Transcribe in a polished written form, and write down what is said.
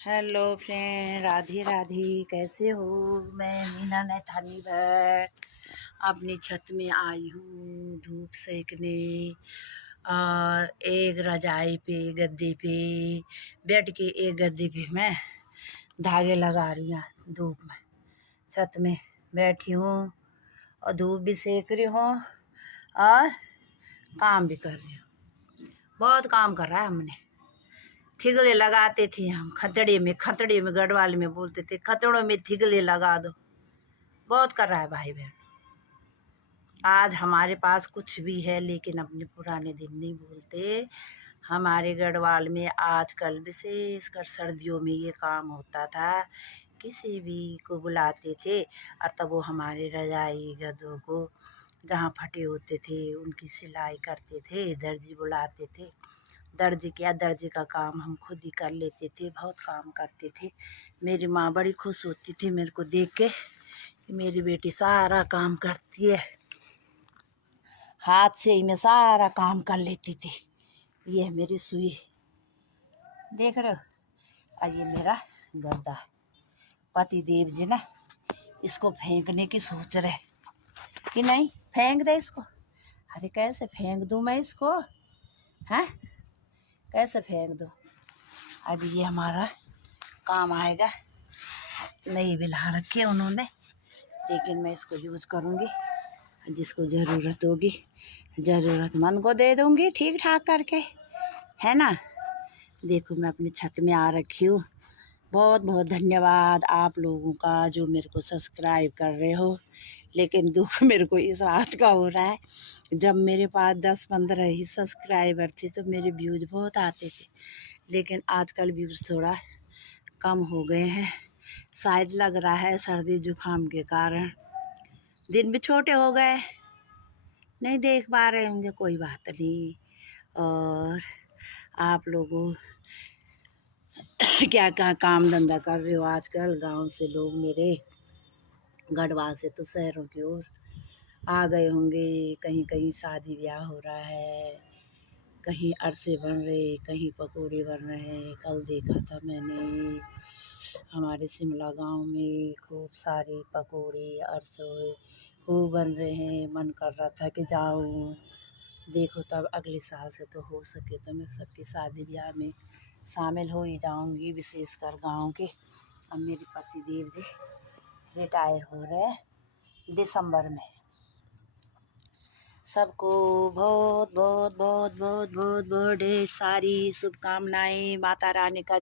Hello friend, Radhe Radhe. कैसे हो? मैं मीना नैथानी भट्ट अपनी छत में आई हूँ धूप सेकने। और एक रजाई पे गद्दे पे बेड के एक गद्दे पे मैं धागे लगा रही हूँ। धूप में छत में बैठी हूँ और धूप भी सेक रही हूँ और काम भी कर रही हूँ। बहुत काम कर रहा है हमने। थिगले लगाते थे हम खतड़े में गढ़वाल में बोलते थे, खतड़ों में थिगले लगा दो। बहुत कर रहा है भाई बहन। आज हमारे पास कुछ भी है लेकिन अपने पुराने दिन नहीं भूलते। हमारे गढ़वाल में आजकल विशेषकर सर्दियों में ये काम होता था। किसी भी को बुलाते थे और तब वो हमारे रजाई गद्दों को जहाँ फटे होते थे उनकी सिलाई करते थे। दर्जी बुलाते थे। दर्जी का काम हम खुद ही कर लेते थे। बहुत काम करते थे। मेरी माँ बड़ी खुश होती थी मेरे को देख के कि मेरी बेटी सारा काम करती है। हाथ से ही मैं सारा काम कर लेती थी। ये है मेरी सुई, देख रहे हो। और ये मेरा गद्दा। पति देव जी ना इसको फेंकने की सोच रहे कि नहीं फेंक दे इसको। अरे कैसे फेंक दूँ मैं इसको? हैं, कैसे फेंक दो? अभी ये हमारा काम आएगा। नई बिला रखी है उन्होंने, लेकिन मैं इसको यूज़ करूँगी। जिसको ज़रूरत होगी ज़रूरतमंद को दे दूँगी ठीक ठाक करके, है ना। देखो मैं अपनी छत में आ रखी हूँ। बहुत बहुत धन्यवाद आप लोगों का जो मेरे को सब्सक्राइब कर रहे हो। लेकिन दुख मेरे को इस बात का हो रहा है, जब मेरे पास 10-15 ही सब्सक्राइबर थे तो मेरे व्यूज़ बहुत आते थे। लेकिन आजकल व्यूज़ थोड़ा कम हो गए हैं। शायद लग रहा है सर्दी जुकाम के कारण। दिन भी छोटे हो गए, नहीं देख पा रहे होंगे, कोई बात नहीं। और आप लोगों क्या क्या काम धंधा कर रहे हो आजकल? गांव से लोग मेरे गढ़वाल से तो शहरों की ओर आ गए होंगे। कहीं कहीं शादी ब्याह हो रहा है, कहीं अरसे बन रहे, कहीं पकौड़े बन रहे। कल देखा था मैंने हमारे शिमला गांव में खूब सारे पकौड़े अरसे खूब बन रहे हैं। मन कर रहा था कि जाऊं। देखो तब अगले साल से तो हो सके तो मैं सबकी शादी ब्याह में शामिल हो ही जाऊंगी, विशेषकर गांव के। अब मेरे पति देव जी रिटायर हो रहे हैं दिसंबर में। सबको बहुत बहुत बहुत बहुत बहुत बहुत ढेर सारी शुभकामनाएं। माता रानी का